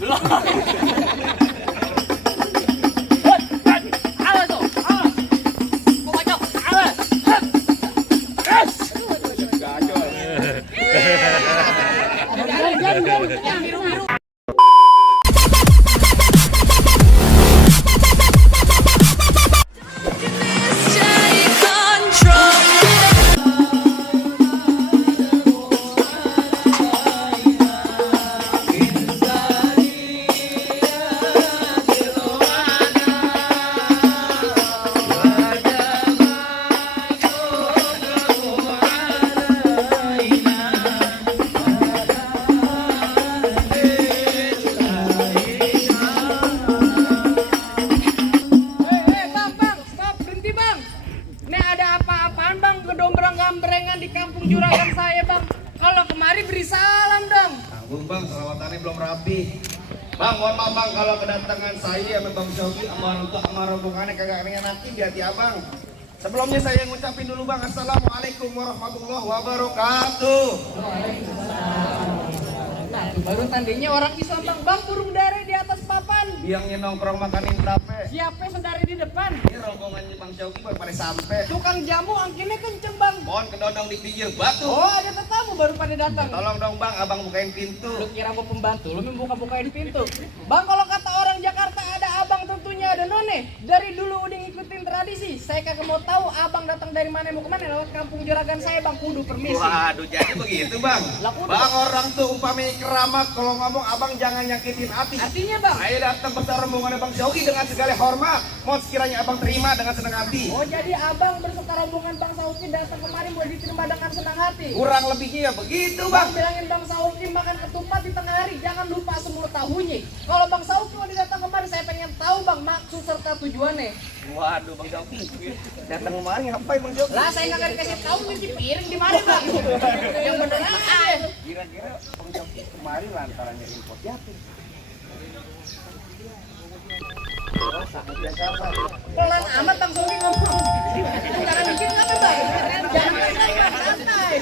Belum. Di kampung Juragan saya bang, kalau kemari beri salam dong. Tanggung bang, selawatannya belum rapi. Bang, mohon maaf bang kalau kedatangan saya sama Bang Shoki sama rombongannya kagak ringan hati di hati abang. Sebelumnya saya ngucapin dulu bang, assalamualaikum warahmatullahi wabarakatuh. Nah, baru tandanya orang Islam bang, burung dare di atas papan. Biangnya nongkrong makanin berapa? Siapa sendiri di depan? Ini rombongannya Bang Shoki baru pada sampai. Tukang jamu angkinnya kenceng bang. Mohon kedodong di pinggir batu. Oh ada tetamu baru pada datang. Tolong dong bang, abang bukain pintu. Lu kira gua pembantu, lu membuka-bukain pintu. Bang kalau kata orang Jakarta ada abang tentunya ada none. Dari dulu udah ngikutin tradisi. Saya kagak mau tahu abang datang dari mana mau kemana lewat kampung Juragan saya bang, kudu permisi. Waduh jadi begitu bang. Lah, kudu. Bang orang tuh umpamanya keramat kalau ngomong abang jangan nyakitin hati. Artinya bang? Saya datang bersama rombongan Bang Shoki dengan segala hormat. Mohon sekiranya abang terima dengan senang hati. Oh jadi abang berserta rombongan Bang Sauki datang kemari mau diterima dengan senang hati. Kurang lebihnya ya begitu Bang bang. bilangin Bang Sauki makan ketupat di tengah hari, jangan lupa semur tahunya. Kalau Bang Sauki mau datang kemari, saya pengen tahu bang maksud serta tujuannya. Waduh Bang Shoki datang kemari ngapain Bang Shoki? Lah saya nggak dikasih tahu nyuci piring di mana bang. Yang bener aja. Kira-kira Bang Shoki kemari lantaran nyari info siapa? Pelan amat Bang Sauki ngomong. Sekarang dikit nggak bang? Jangan santai.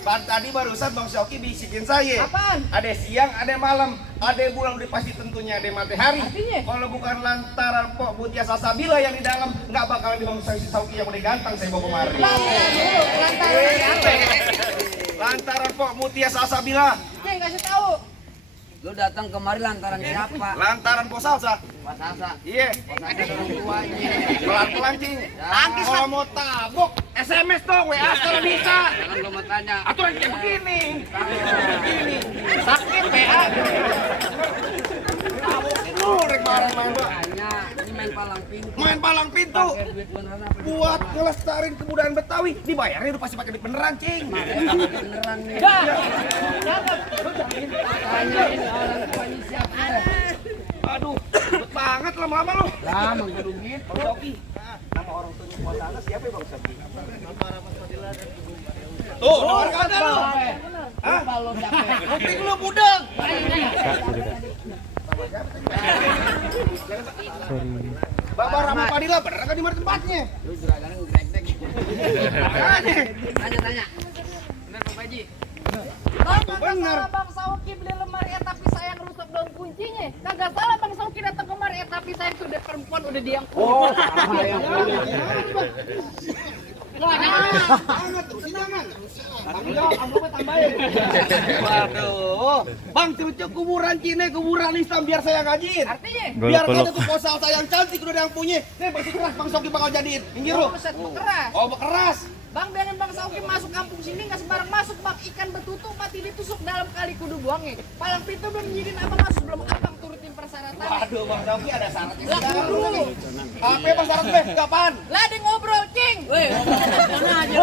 Bang tadi barusan Bang Shoki bisikin saya. Apaan? Ada siang, ada malam, ada bulan udah pasti tentunya ada matahari. Artinya? Kalau bukan lantaran Pok Mutia Salsabila yang di dalam, nggak bakalan di Bang Shoki yang udah ganteng saya bawa kemari. Lantaran apa? Lantaran Pok Mutia Salsabila. Yang kasih tahu. Lu datang kemari lantaran siapa? Lantaran Pok Salsa. Pak Salsa. Iya. Pak Salsa orang tuanya. Pelan-pelan cing. Tangkis kalau mau tabok, SMS dong, WA sekarang bisa. Jangan lu mau tanya. Aturan kayak begini. Begini. Sakit PA. Tabokin lu, rek main-main gua. Tanya, ini main palang pintu. Main palang pintu. Pakai duit beneran apa? Buat ngelestariin kebudayaan Betawi, dibayarnya udah pasti pakai duit beneran, cing. Beneran nih. Tanya ini orang tuanya siapa? Aduh, ribet banget lama-lama lu. Lah, emang kudu gitu. Bang Shoki. Nama orang tuanya Puasana siapa ya Bang Shoki? Tuh, dengar kata lu. Hah? Kalau siapa? Kuping lu budek. Bapak Rama Padilla bener kan di mana tempatnya? Lu juragan ngegrek-grek. Makanya. Tanya. Bener Pak Haji? Bang, kagak Bener. salah Bang Sauki beli lemari tapi saya ngerusak daun kuncinya. Kagak salah Bang Sauki datang kemari tapi saya sudah perempuan udah diangkut. Oh, salah yang Banget tuh, tenangan. Tanggung jawab, amplopnya tambahin. Waduh, Bang cucu kuburan Cina, kuburan Islam biar saya ngajin. Artinya? Biar kata tuh posal saya yang cantik udah yang punya. Nih bersih keras Bang Shoki bakal jadiin. Minggir lu. Buset, bekeras. Oh, bekeras. Bang, biarin Bang Sauki masuk kampung sini nggak sembarang masuk Bang. Ikan betutu mati ditusuk dalam kali kudu buangnya. Palang pintu belum nyidin abang masuk belum abang turutin persyaratan. Waduh, Bang Shoki ada syaratnya. Lah dulu. Apa Bang syaratnya? Kapan? Lah dia ngobrol cing. Weh, mana aja.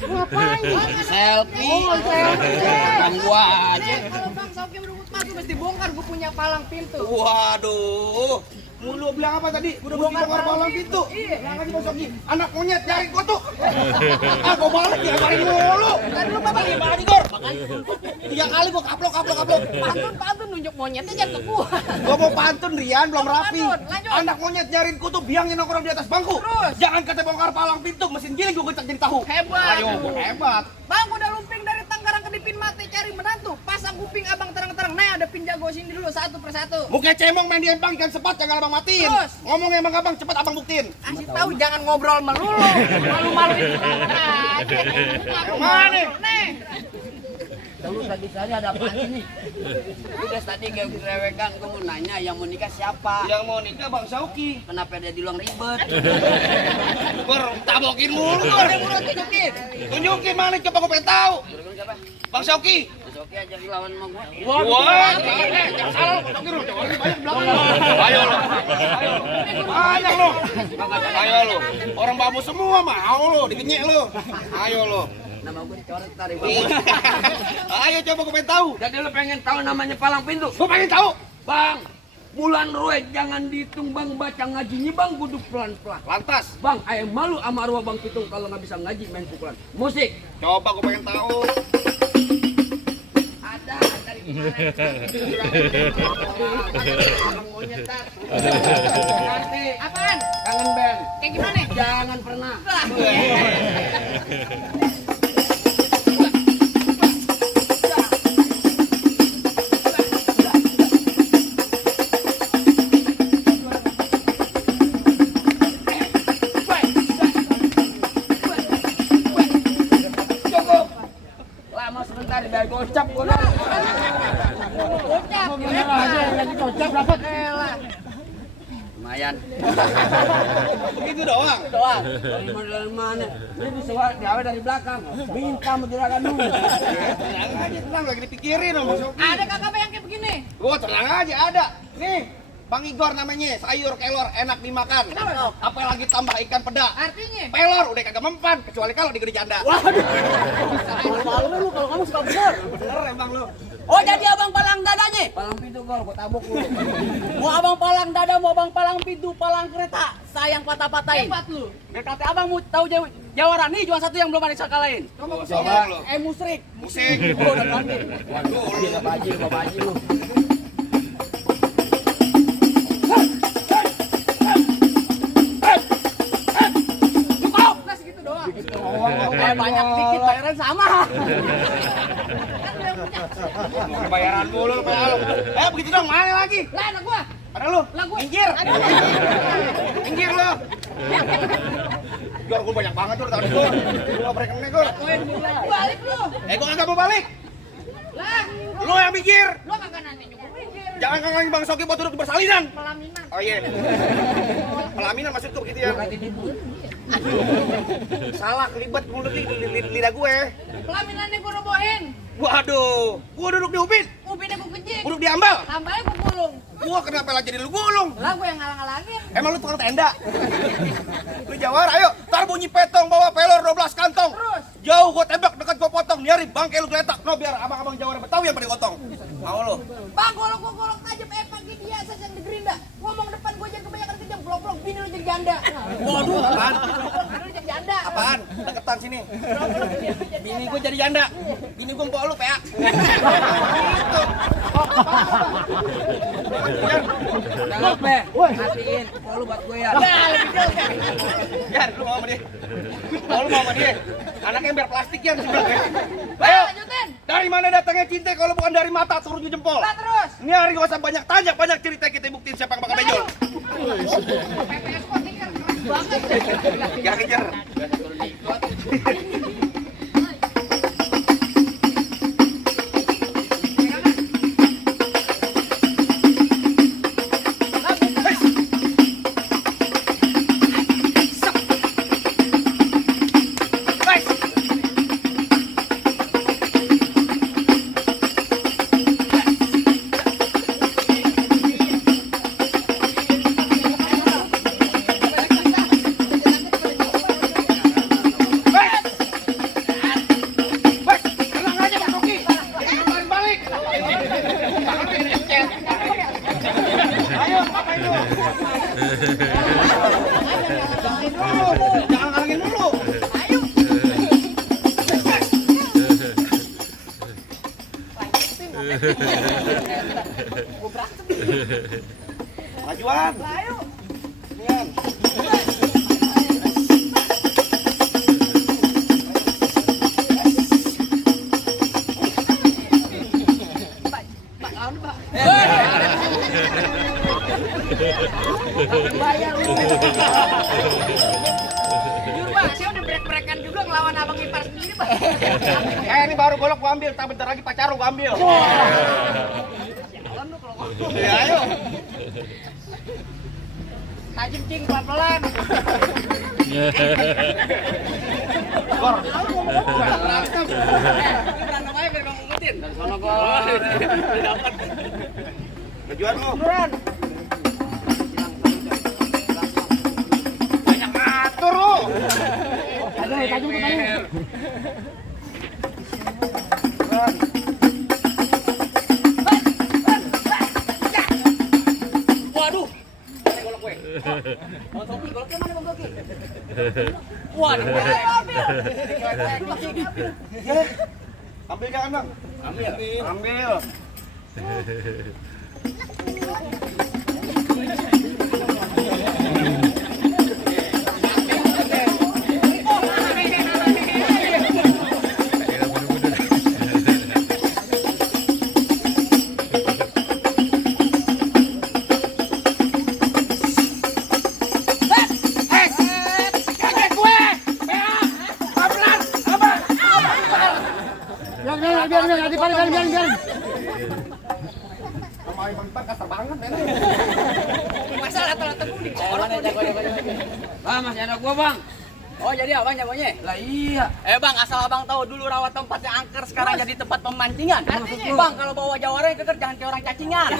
Ngapain? Selfie. Oh, selfie. Bang gua aja. Kalau Bang Sauki berebut masuk mesti bongkar gue punya palang pintu. Waduh. Mulu bilang apa tadi? Udah bongkar palang pintu. Iya. Bilang aja Bang Shoki, anak monyet cari gua tuh. Ah, gua balik dia cari mulu. Tadi lu bapak Gimana nih, Gor? 3 kali gua kaplok. pantun nunjuk monyetnya jangan ke gua. Gua mau pantun Rian, belum rapi. Pantun, lanjut. Anak monyet nyariin kutu, biangnya nongkrong di atas bangku. Terus? Jangan kata bongkar palang pintu, mesin giling gua gecek jadi tahu. Hebat. Ayo, hebat. Bang udah lumping dari Tangerang ke Dipin Mate cari menantu. Pasang kuping abang terang-terang. Nah ada sini dulu satu persatu. Muka cemong main dia bang, ikan sepat jangan abang matiin. Terus? Ngomong emang abang cepet abang buktiin. Kasih tahu jangan ngobrol melulu. Malu-maluin orang aja. Yang mana? Nih. Dulu tadi saya ada apa nih? Udah tadi gerewekan, gue mau nanya yang mau nikah siapa? Yang mau nikah Bang Sauki. Kenapa dia diulang ribet? Ber, tabokin mulu. Tunjukin. Tunjukin mana coba gue pengen tahu. Siapa? Bang Sauki. Oke aja lawan sama gua. Wah, jangan salah Bang Sauki lu. Jangan banyak belakang. Ayo lo. Banyak lo. Ayo lo. Orang babu semua mau lo, dikenyek lo. Ayo lo. Nama gua dicoret tadi. Ayo coba gue pengen tahu. Jadi lu pengen tahu namanya palang pintu? Gue pengen tahu. Bang, bulan ruwet jangan dihitung bang, baca ngajinya bang, duduk pelan-pelan. Lantas. Bang, ayah malu sama arwah bang Pitung kalau nggak bisa ngaji main pukulan. Musik. Coba gue pengen tahu. Ada dari mana? Abang mau nyetak. Nanti. Apaan? Kangen band. Kayak gimana? Jangan pernah. Cukup. Lama sebentar biar gocap gua. Ucap. Lagi gocap dapat. Lumayan. Begitu doang. Doang. Dari mana? Ini bisa diawet dari belakang. Minta mau juragan dulu. Tenang aja, tenang lagi dipikirin sama Sauki. Ada kakak yang kayak begini. Gua tenang aja ada. Nih, Bang Igor namanya, sayur kelor enak dimakan. Kenapa? Apalagi tambah ikan peda. Artinya? Pelor udah kagak mempan kecuali kalau digede janda. Malu lu kalau kamu suka bener. Bener emang lu. Oh jadi abang palang dadanya? Palang pintu gua tabok lu. Mau abang palang dada, mau abang palang pintu, palang kereta. Sayang patah-patahin. Hebat lu. Kata abang mau tahu Jawara nih cuma satu yang belum ada yang kalahin. Coba lu. Musrik. Musik. Oh udah nanti. Waduh, lu. Bapak Haji lu. Cukup. Nah segitu doang. Banyak dikit bayaran sama. Mau bayaran mulu lu Pak. Begitu dong, mana lagi? Lah anak gua. Ada lu. Lah gua. Minggir. Minggir lu. Gor gua banyak banget tuh tadi gua. Gua break nih gua. Balik lu. Gua kagak mau balik. Lah. Lu yang mikir. Lu kagak nanya juga mikir. Jangan kagak Bang Sauki buat duduk di persalinan. Pelaminan. Oh iya. Pelaminan maksud tuh begitu ya. Salah kelibet mulut di lidah gue. Pelaminannya gua robohin. Waduh, gua duduk di ubin, Ubinnya gua kejik. duduk di ambal. Tambalnya gua gulung. Gua kenapa lah jadi lu gulung? Lah gua yang ngalang-ngalangin. Emang lu tukang tenda? Lu Jawara, ayo, tar bunyi petong bawa pelor 12 kantong. Terus. Jauh gua tembak, dekat gua potong, nyari bangke lu geletak. No biar abang-abang Jawara Betawi yang pada gotong. Mau lu? Bang, kalau gua golok tajam pagi dia saja di gerinda. Ngomong depan gua jangan kebanyakan kejam, blok-blok bini lu jadi janda. Waduh, apaan? Bini lu jadi janda. Apaan? Deketan sini. Bini gua jadi janda. Bini gua empok lu, PA. Gitu. Jangan pe. Hatiin. Kalau lu buat gue ya. Ya, lu mau sama dia. Lu mau sama dia. Anaknya ember plastik yang sebelah. Ayo. Lanjutin. Dari mana datangnya cinta kalau bukan dari mata turun ke jempol? Lah terus. Ini hari gak usah banyak tanya, banyak cerita kita buktiin siapa yang bakal benjol. PPS kok tinggal keras banget. Gak kejar. Jangan ngalangin dulu. Majuan. Nian. tahun Pak. Bayar lu. Jujur Pak, saya udah break-breakan juga ngelawan abang ipar sendiri Pak. Ini baru golok gua ambil, tak bentar lagi pacar gua ambil. Jalan lu kalau ngomong. Ya ayo. Tajam cing pelan-pelan. Gor. Berantem aja biar bang ngikutin. Dari sono gol. Dapat. Tujuan lu. Duran. Banyak ngatur lu. Tajam ke tajam. Waduh. Ini golok gue. Bang Soki, goloknya mana Bang Soki? Waduh. Ambil jangan, Bang. Ambil. Biar. Sama Bang Ipar kasar banget, men. Masalah rata-rata di Mana jago. Bang, masih ada gua, Bang. Oh jadi abang jagonya? Lah iya. Bang, asal abang tahu dulu rawa tempatnya angker sekarang jadi tempat pemancingan. Bang, kalau bawa jawara keker jangan kayak orang cacingan.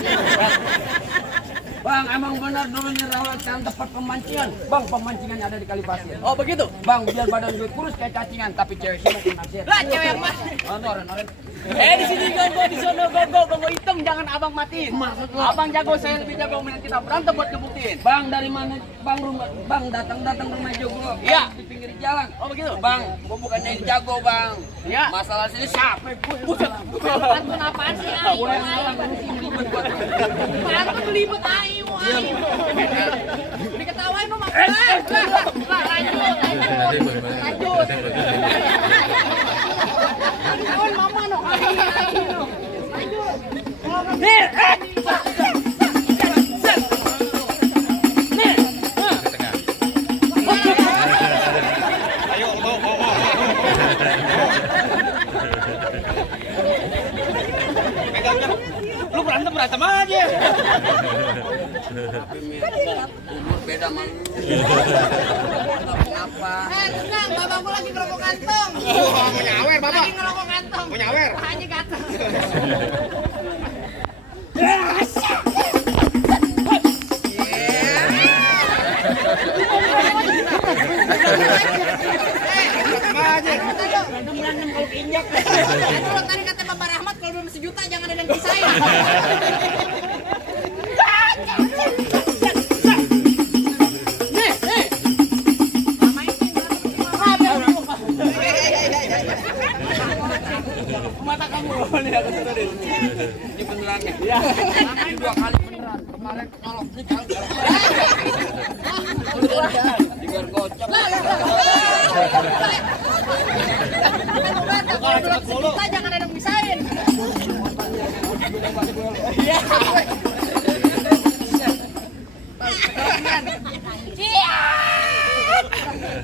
Bang, emang benar dulu nih rawatan tempat pemancingan. Bang, pemancingannya ada di kali pasir. Oh begitu? Bang, biar badan gue kurus kayak cacingan, tapi cewek sini kena sir. Lah cewek yang mana? Noren. Di sini gongo, di sono gongo hitam jangan abang matiin. Maksud lu? Abang jago, saya lebih jago, mending kita berantem buat ngebuktiin. Bang, dari mana? Bang datang rumah Joglo. Iya. Di pinggir jalan. Oh begitu? Bang, gua bukannya ini jago, Bang. Iya. Masalah sini siapa? Buset. Pantun apaan sih? Gua yang salah, lu sih ribet buat. Pantun belibet ayu. Diketawain lu mah. Lanjut. Kawan mama no. Nih, Ayo, go. Pegangnya. Lu berantem aja. Tapi umur beda sama lu. Kenapa? tenang, babakku lagi ngerokok kantong. Mau nyawer, Bapak. Lagi ngerokok kantong. Mau nyawer. Hanya gatel. Berantem kalau keinjak. Kalau tadi kata Bapak Rahmat kalau belum sejuta jangan ada yang pisahin. Mata kamu nih aku tuh tadi. Ini beneran nih. Iya. Ini 2 kali beneran. Kemarin kolok ini kali. Digar gocap. Kalau belum sejuta jangan ada yang pisahin.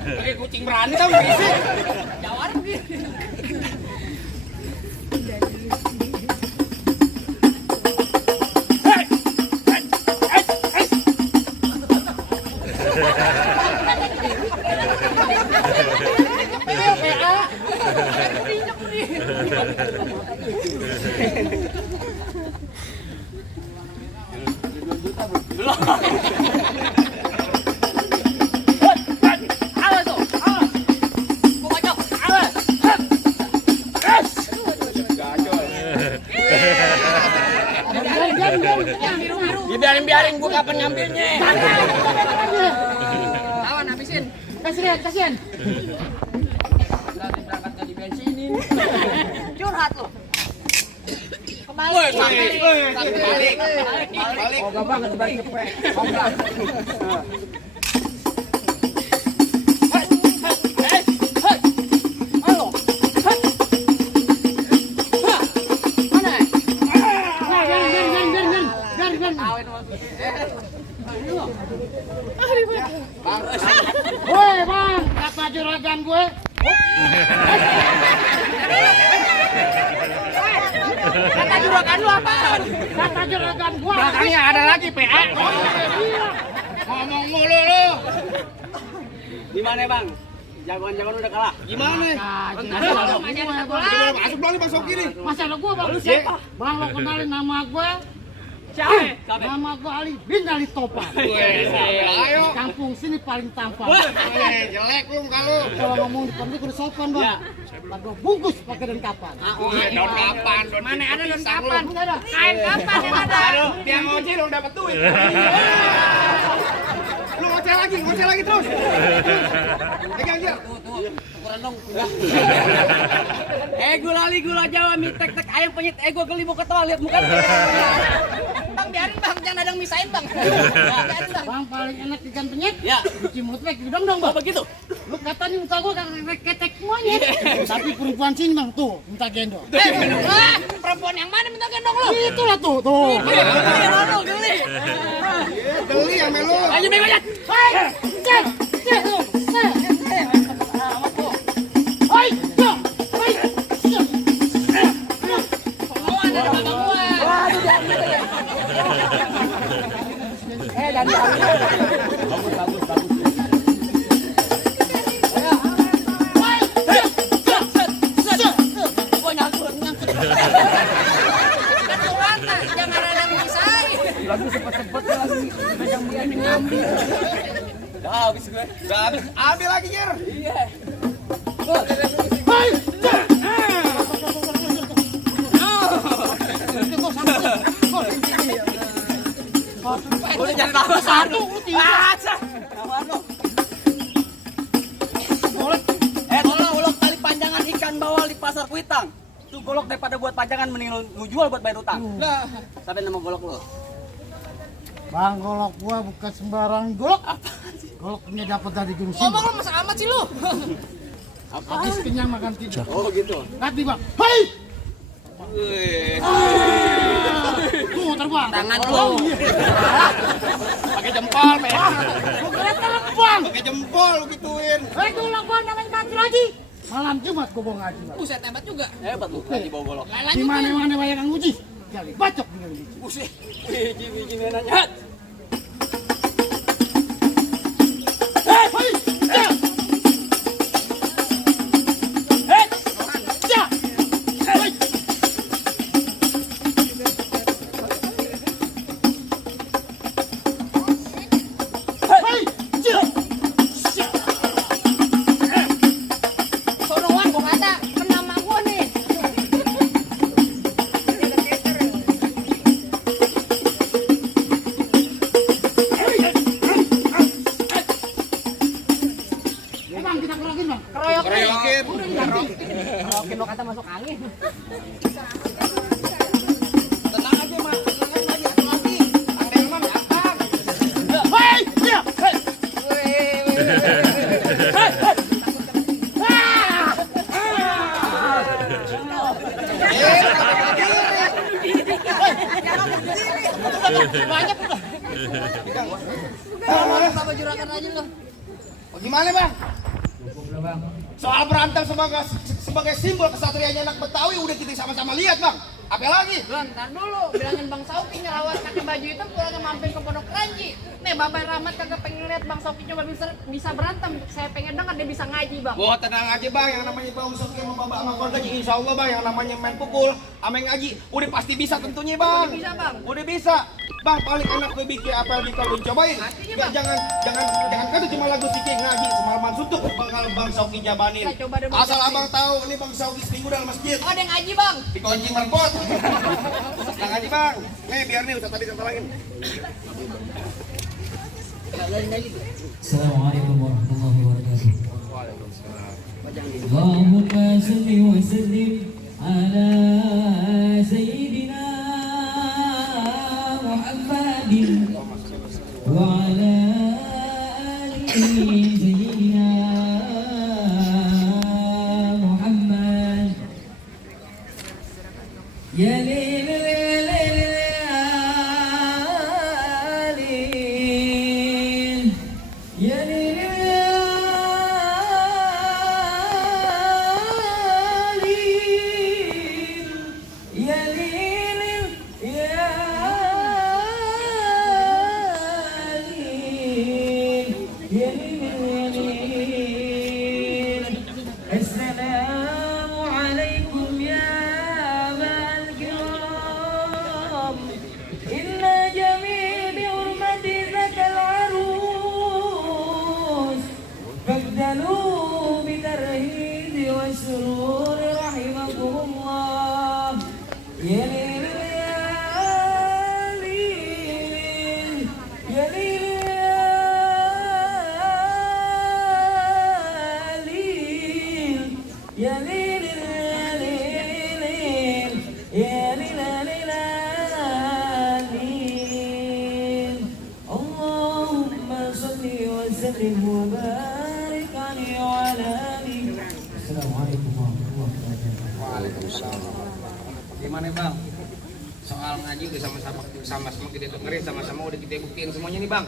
Pakai kucing berantem berisik. Jawara gitu. Biarin gua kapan ngambilnya. Lawan habisin. Kasihan. Nanti berangkat di bensinin. Curhat lu. Kembali. Balik. Oh, gak banget balik cepet. Komplak. Mana? Nah, jangan. Woi bang, kata juragan gue. Kata juragan lu apaan? Kata juragan gue. Belakangnya ada lagi PA. Ngomong mulu lu. Gimana bang? Jagoan-jagoan udah kalah. Gimana? Masuk dong nih Bang Soki nih. Masa ada gue bang? Siapa? Bang lo kenalin nama gue? Siapa? Nama gue Ali bin Ali Topan. Ayo. Kampung sini paling tampan. Jelek lu muka lu. Kalau ngomong di pabrik udah sopan bang. Lagu bungkus pakai daun kapan. Daun kapan? Mana ada daun kapan? Nggak ada. Kain kapan yang ada? Aduh, dia ngoceh dong dapat duit. Lu ngoceh lagi terus. Pegang dia. Ukuran dong. Gula Jawa mie tek ayam penyit ego geli mau ketawa lihat muka. Bang biarin bang, jangan ada yang misahin bang. Biarin bang. Bang paling enak ikan penyet. Ya. Cuci mulut pakai udang dong bang. Begitu. Lu kata nih muka gua kayak ketek monyet. Tapi perempuan sini bang tuh minta gendong. Perempuan yang mana minta gendong lu? Itulah tuh. Geli. Geli ya melu. Ayo bang lihat. Hai, cek. Hai, cek. Hai, cek. Oh ada di babak gua. Waduh dia gitu ya. Dan bagus. Gua nyangkut. Ketuanya jangan ada yang misahin. Lagi cepet lagi. Megang dia ngambil. Udah habis gue. Udah habis. Ambil lagi, Jer. Iya. Hai, cek. Udah jangan tambah satu. Tolong ulok tali panjangan ikan bawal di pasar Kuitang. Tuh golok daripada buat panjangan mending lu jual buat bayar utang. Sampai nama golok lu. Bang, golok gua bukan sembarang golok. Goloknya dapat dari Gunung Ngomong Simbang. lu masa amat sih lu. Habis kenyang makan tidur. Oh gitu. Ganti bang. Hai. Tuh terbang. Tangan lu. Pakai jempol, men. Gua kira terbang. Pakai jempol lu gituin. Golok gua namanya Batu Haji. Malam Jumat gua bawa ngaji bang. Buset hebat juga. Hebat lu tadi bawa golok. Di mana wayangan uji. Kali bacok dengan biji. Buset. Biji menanya. Hai. Ja. Ja. Hai. Hai. Ja. Sonoan gua kata kena sama gua nih. Bang, kita kerokin bang. Keroyokin. Oke lo kata masuk angin. Tenang aja, Mak. Tenang aja, lagi. Ada yang mah gampang. Hai. Ja. Hai. Banyak udah. Sama juragan aja lo. Gimana, Bang? Soal berantem sebagai simbol kesatrianya anak Betawi udah kita sama-sama lihat, Bang. Apa lagi? Ntar dulu, bilangin Bang Sauki nyerawat pakai baju hitam pulangnya mampir ke Pondok Ranji. Nih Bapak Rahmat kagak pengen lihat Bang Sauki coba bisa berantem. Saya pengen denger dia bisa ngaji, Bang. Wah, tenang aja, Bang. Yang namanya Bang Soki sama Bapak sama keluarga insya Allah, Bang. Yang namanya main pukul sama ngaji udah pasti bisa tentunya, Bang. Udah bisa, Bang. Udah bisa. Bang, paling enak gue bikin apa yang kalau dicobain. Pastinya, Nggak, Bang. jangan kan cuma lagu Siki ngaji semalaman suntuk kalau Bang Sauki jabanin. Kita coba deh, Bang Asal Sauki. Abang tahu ini Bang Sauki seminggu dalam masjid. Oh, ada yang ngaji, Bang. Dikunci merpot. Tenang aja, Bang. Nih, biar nih Ustaz tadi lagi. Assalamualaikum warahmatullahi wabarakatuh. Allahumma salli wa sallim ala sayyidina Muhammadin wa ala ali sayyidina Muhammad. Ya lil ya lil أكرم وبارك عليه وعلى آله. السلام عليكم ورحمة الله وبركاته. Waalaikumsalam. Gimana bang? Soal ngaji udah sama-sama kita dengerin, sama-sama udah kita buktiin semuanya nih bang.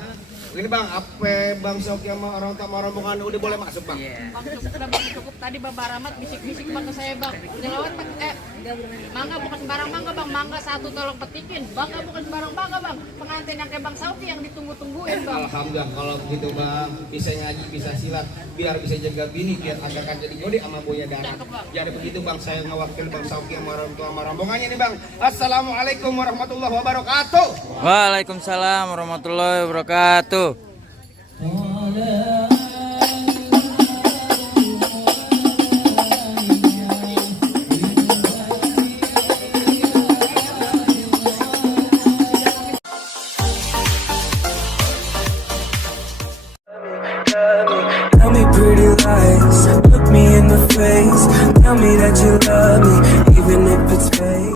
Ini bang, apa bang Soki sama orang tua sama rombongan udah boleh masuk bang? Bang cukup tadi Bapak Rahmat bisik-bisik bang ke saya bang. Udah lewat mangga bukan sembarang mangga bang, mangga satu tolong petikin. Bangga bukan sembarang bangga bang, pengantin yang kayak Bang Sauki yang ditunggu-tungguin bang. Alhamdulillah kalau begitu bang, bisa ngaji, bisa silat, biar bisa jaga bini, biar agak jadi gede sama Buya Darat. Jadi begitu bang, saya ngewakil bang Sauki sama orang tua sama rombongannya nih bang. Assalamualaikum warahmatullahi wabarakatuh. Waalaikumsalam warahmatullahi wabarakatuh. Tell me pretty lies, look me in the face. Tell me that you love me,